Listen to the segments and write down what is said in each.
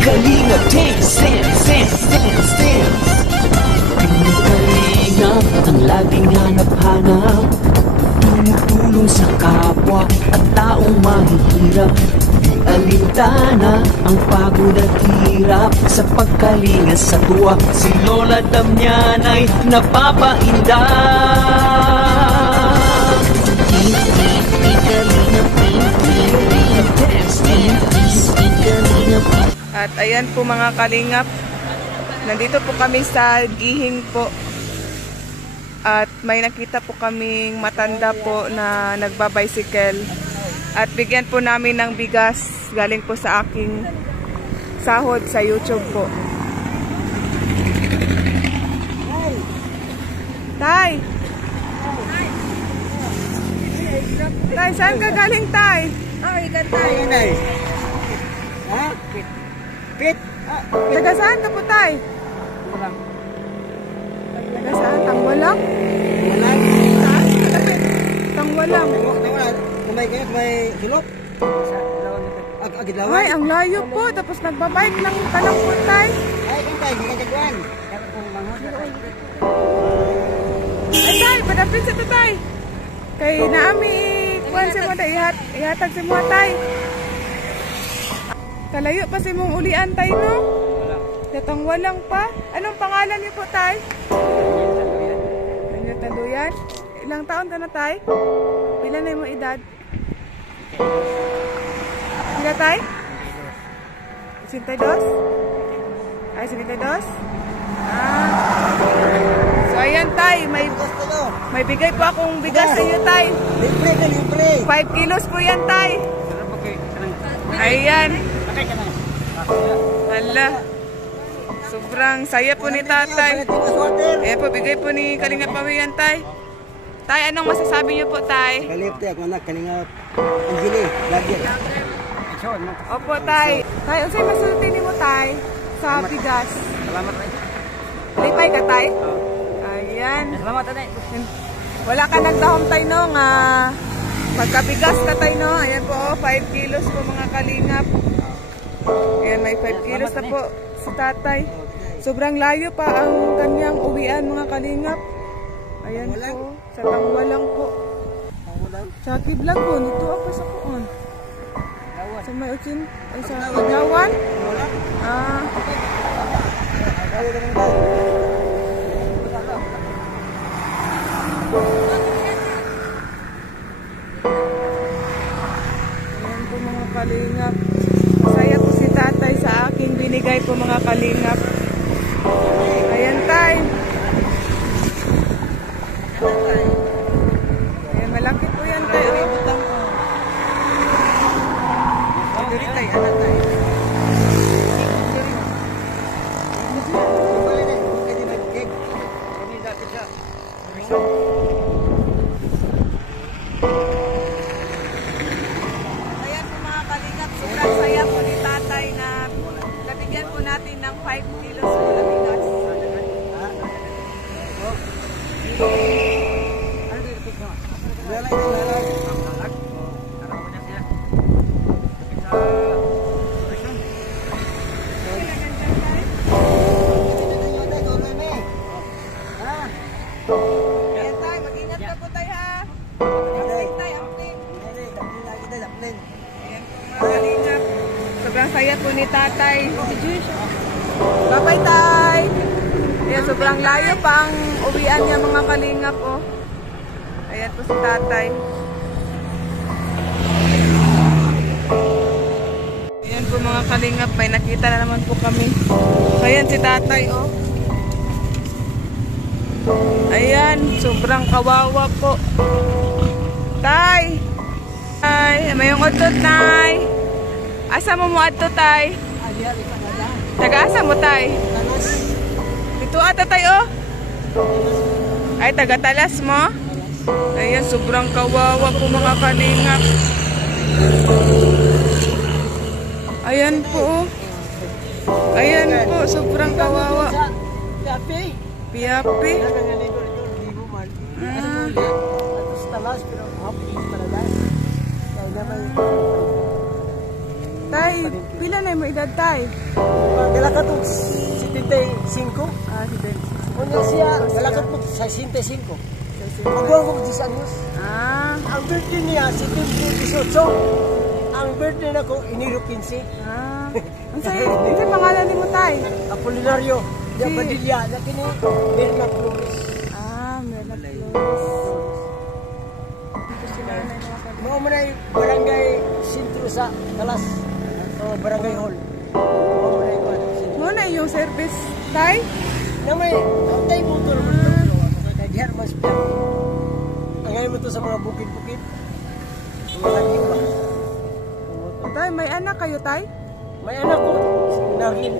Kalingap, dance, dance, dance, dance, dance. Team Kalingap, ang laging hanap-hanap, tumutulong sa kapwa at taong mahihirap. Di alintana ang pagod at hirap sa pagkalinga sa tuwa. Si Lola Damianay napapainda. At ayan po mga kalingap, nandito po kami sa Gihing po. At may nakita po kaming matanda po na nagbabicycle. At bigyan po namin ng bigas galing po sa aking sahod sa YouTube po. Tay! Tay, saan ka galing, Tay? Ikan tayo. Ha? Pit? Taga saan ka po, Tay? Taga saan? Tangwalang? Tangwalang. Kamay kayo, kamay sulok? Agidlawan? Ay, ang layo po. Tapos nagbabike ng tanang po, Tay. Ay, kang tayo, hindi ka jagwan. Ay, Tay, padapin sa ito, Tay. Kay naami, kuhan si mo, Tay. Ihatag si mo, Tay. Kalayo pa si mong ulian, Tay, no? Datang walang pa. Anong pangalan niyo po, Tay? Daniel Tanduyan. Ilang taon ka na, Tay? Pila na yung edad? Pila, Tay? 52? Ay, 52? So, ayan, Tay. May bigay po akong bigas sa iyo, Tay. Libre. 5 kilos po yan, Tay. Ayan. Hala. Sobrang saya po ni Tatay. Ayan po, bigay po ni Kalingap Pawian, Tay. Tay, anong masasabi niyo po, Tay? Kalingap tayo, ako anak, Kalingap. Anjili, lagi. Opo, Tay. Tay, unsay masulti ni mo, Tay? Sa bigas. Salamat, Tay. Lipay ka, Tay? Ayan. Salamat, Tay. Wala ka nagdahom, Tay, no? Nga magkabigas ka, Tay, no? Ayan po, 5 kilos po, mga Kalingap. Ayan, may 5 kilos na po si Tatay. Sobrang layo pa ang kanyang uwian, mga Kalingap. Ayan po, sa Tangwalang po. Sa Kiblag po, nito ako sa kuon. Sa may Uchin, ay sa Nyawan. Ayan po mga Kalingap. Masaya po si Tatay sa aking binigay po mga Kalingap. Ayan, Tay. Ayan, malaki po yan, Tay. Ayan po mga Kalingap, sobrang saya po ni Tatay na nabigyan po natin ng 5 kilos na bigas. Ayan, Tay, mag-ingat ka po, Tay, ha? Tay, amping. Ayan po mga Kalingap, sobrang saya po ni Tatay. Bye-bye, Tay. Ayan, sobrang layo pa ang uwian niya, mga Kalingap, oh. Ayan po si Tatay. Ayan po mga Kalingap, may nakita na naman po kami. Ayan si Tatay, oh. Ayan, sobrang kawawa po. Tay! Tay, may yung udtot, Tay. Asa mo adto, Tay? Taga-asa mo, Tay? Dito ata, Tay, oh. Ay, taga-talas mo? Ayan, sobrang kawawa po mga Kalingap. Ayan po, oh. Ayan po, sobrang kawawa. Piapi. Tay, pila na mo edad tay? Dala ka to 75. Ah, hidden. Unya siya, dala ka to 65. Magbuwang ko 10 anyos. Ah, Ang birthday niya, 18. Ang birthday na ko, Enero 15. ah. Ang sa'yo pangalan ni mo tay? Apolinario, Si- Padilla, na kini, Mirna Flores. Ah, Merla Flores. Ito si nanay mga kalingap. Mao man ay barangay sentro sa Talas. O barangay hall. Mao man ay sentro. Muna yung service tay? Na may tay motor mo to. Kay diha mas piyak. Ang ngayon mo to sa mga bukid-bukid. Mga lagi ba? Tay, may anak kayo tay? May anak ko, Narin.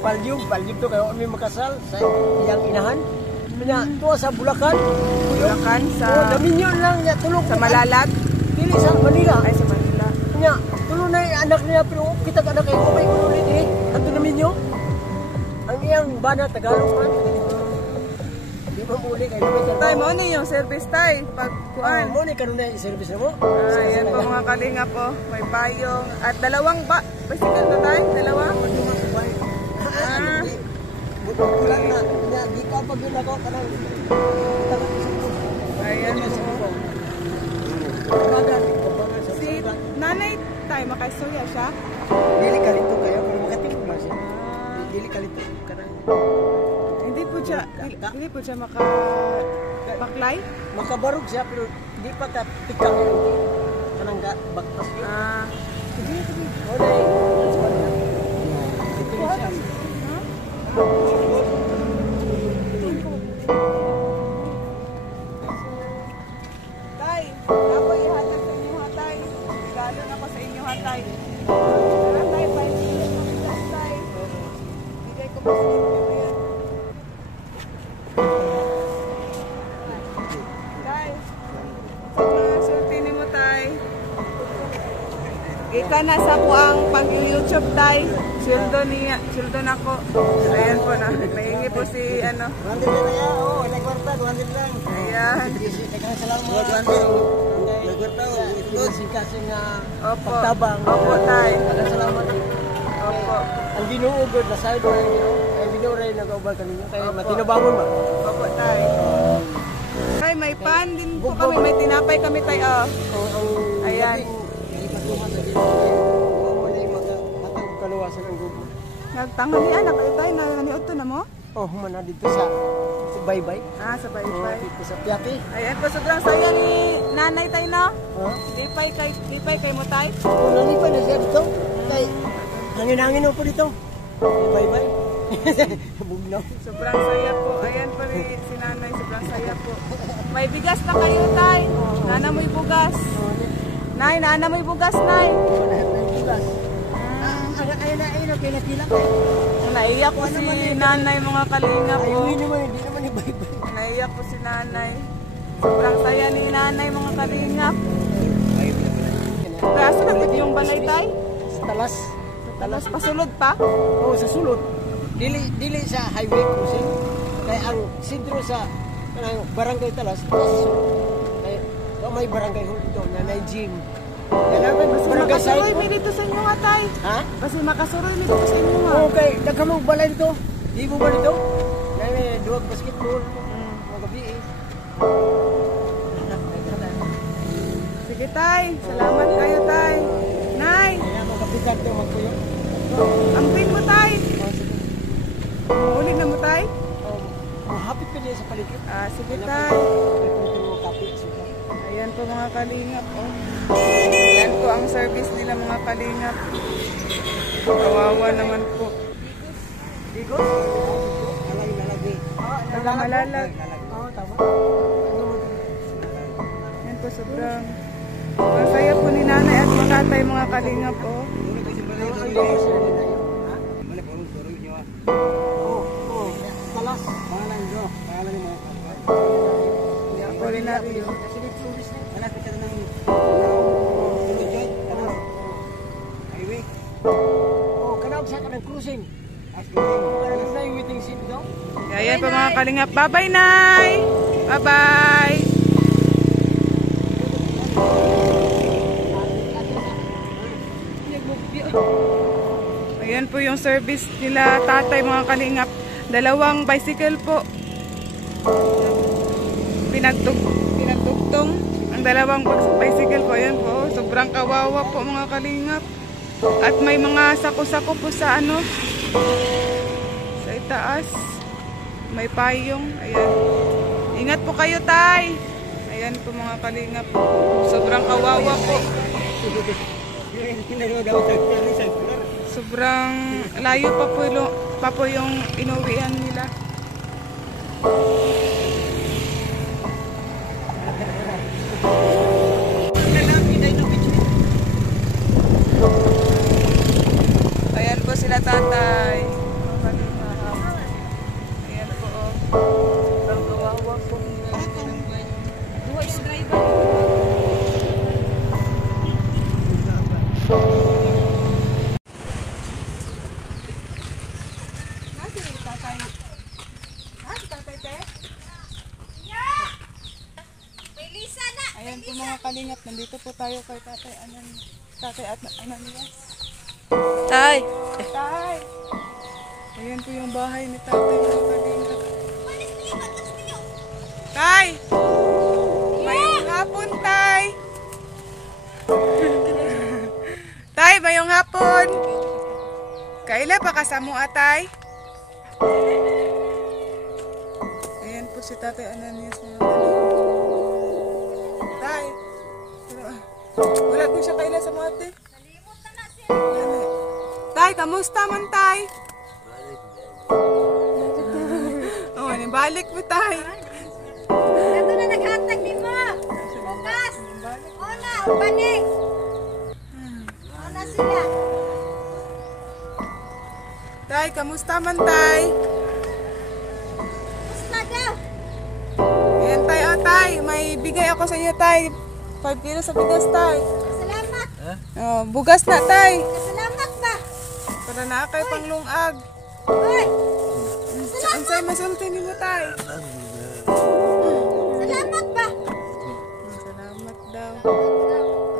Palyum to kayo kami makasal sa iyang inahan. Kanya, tuwa sa Bulacan. Bulacan sa Daminyon lang niya, tulog. sa Malalag? Dili sa Manila. Ay, sa Manila. Kanya, tulo na yung anak niya, pero kita ka na kayo, may ulit eh. Ang Daminyo. Ang iyang bana, Tagalog man. Di ba muli kayo? Tay, mo ni yung service tay. Pag kuan. Mo ni kanunay service na mo. Ah, yan po mga kalingap po. May payong. At dalawang bicycle na tayo? Dalawa? Ah. Bulan na. Kanya, di ka pag yun ako, kanang Ayan po. Bagan. Si nanay tayo, makasuya siya? Dili ka rito kayo, pero makatilog lang siya. Dili ka rito. Kanang Hindi po siya baklay? makabarog siya, pero di pa ka tikang yun. Kanang baktas yun. Ah. Tay, ako ihatag sa inyo hatay. Regalo na ko sa inyo hatay. Tara tay, tay. Bigay ko po sa inyo yan. Tay, sa mga sulti ni mo tay. Ika na sa ko ang pag-YouTube tay. Sweldo na ko. Ayan po na. Nahingi po si ano. 200 na yan, oo. Ilang kwarta, 200 lang. Ayan. Teka, salamat. 200. Ilang kwarta, ito. Kasi nga Opo. pagtabang. Opo tay. Salamat. Opo. Ang ginuugod na side na ang ginoo ray nag-ubal kanina. Kaya matinabangon ba? Opo tay. Tay, may pan din po kami. May tinapay kami tay. Oh. Ayan. Kaluwasan ang gubo. Nagtanghalian na kayo tay. Naniod to na mo? Oh, humana dito sa Baybay. Ah, sa baybay. Dito sa Piati. Ayan po, sobrang saya ni nanay tay no? Ha? Gipay kay mo tay. Kung nalipay na siya dito, kay hangin-hangin ako dito. Baybay. Bugnaw. Sobrang saya po. Ayan po si nanay. Sobrang saya po. May bigas na kayo tay. Nana mo'y bugas. Nay, nana mo'y bugas nay. Ayun, okay, nakila kayo. Naiyak po si nanay mga kalingap po. Ayun naman, hindi naman ni Baybay. Naiyak po si nanay. Sobrang saya ni nanay mga kalingap. Kaso naglit yung balay tay? Sa Talas. Talas pasulod pa? Oo, sa sulod. Dili sa highway crossing. Kaya ang sentro sa barangay Talas, sa sulod. Kaya may barangay hall dito, na gym. Yan naman, barangay side. Makasuroy mi dito sa inyo nga tay. Ha? Kasi makasuroy mi dito sa inyo nga. Okay, nagkamang balay dito. Di mo ba dito? Kaya may duwag basketball. Mga gabi eh. Sige tay, salamat kayo tay. Nay, Kaya mga kapitan ito magpuyo. ampin mo tay. Uli na mo tay? Mahapit pa niya sa paligid. Ah, sige tay. May punto mo kapit. Ayan po mga kalingap. Oh. Ayan po ang service nila mga kalingap. Kawawa naman po. Digos? Alay lalagi. Taga Malalag. Oo, tama. Ayan po sobrang masaya po ni nanay at mga tatay mga kalingap. Oh. Talas. Pangalan ko. Pangalan mo. Culinary. Malapit ka ng highway. Oh, kanawag sa ka ng cruising. Ano na yung waiting seat daw? Ayan po mga kalingap. Bye-bye, Nay! Bye-bye! Ayan po yung service nila tatay mga kalingap. Dalawang bicycle po. Pinagtugtong ang dalawang bicycle po. Ayan po. Sobrang kawawa po mga kalingap. At may mga sako-sako po sa ano. Sa itaas. May payong. Ayan. Ingat po kayo, tay. Ayan po mga kalingap. Sobrang kawawa po. Sobrang layo pa po yung inuwian nila. Ayan po sila tatay. Ayan po. Sobrang kawawa po. Duwa yung driver. Ayan po mga kalingap, nandito po tayo kay Tatay Ananias. Tay! Tay! Ayan po yung bahay ni Tatay mga kalingap. Tay! Mayong hapon, Tay! Tay, mayong hapon! Kaila pa kasamo, Tay? Ayan po si Tatay Ananias mga kalingap. Tay, wala po siya kaila sa mati. Nalimutan na siya. Tay, kamusta man, Tay? Oh, nibalik mo, Tay. Ito na naghatag din mo. Bukas. Ona, upanig. Ona sila. Tay, kamusta man, Tay? Gusto daw. Ayan, Tay, oh, Tay. May bigay ako sa iyo, Tay. 5 kilos sa bigas, Tay. Salamat. Oh, bugas na, Tay. Salamat ba? Para na kay panglungag. Hoy. Ansay masulti ni mo, Tay. Salamat ba? Salamat daw.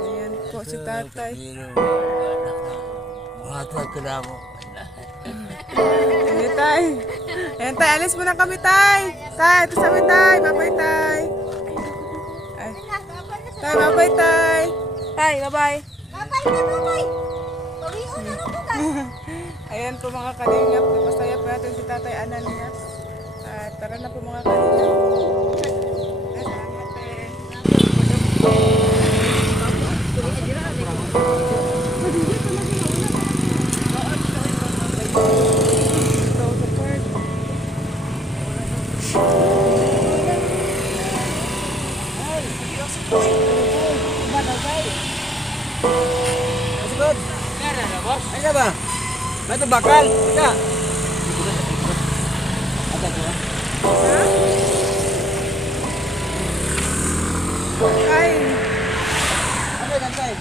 Ayan po si Tatay. Ayan, Tay. Ayan, Tay. Alis mo na kami, Tay. Tay, ito sa amin, Tay. Bye-bye, Tay. Ay. Tay, bye-bye, Tay. Tay, bye-bye. Babay na babay. Pawion na bukas. Ayan po mga kalingap. Napasaya po natin si Tatay Ananias. At tara na po mga kalingap. Ay, salamat, eh. Ay na ba? May ito bakal? Ika. Tay, Ano yan, Tay?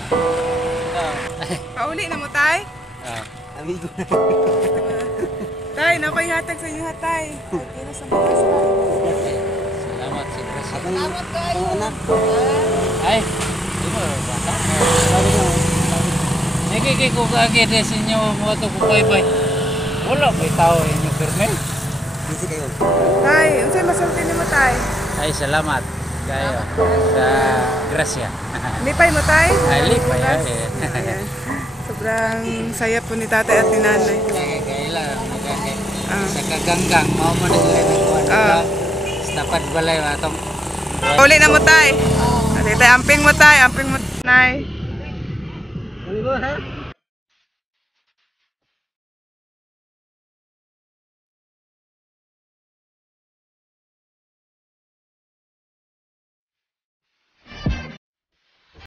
pauli na mo, Tay. Amigo. Tay, nakoy hatag sa inyo, Tay. Kaya sa bukas, Tay. Salamat si Chris. Salamat kayo. Anak. Ay, di mo bata. Nagiging ko kagad sa inyo mo ito ko bye-bye. Wala may tao inyo permit. Busy kayo. Tay, unsay masulti nimo, Tay? Ay, salamat kayo sa grasya. Lipay mo, Tay? Ay, lipay. Ayan. Sobrang saya po ni Tatay at ni Nanay. Kailan sa kaganggang mao man nila nagkuha. Tapat balay atong Pauli na mo, Tay. Tay, amping mo, Tay. Amping mo, Nay. Ano ba, ha?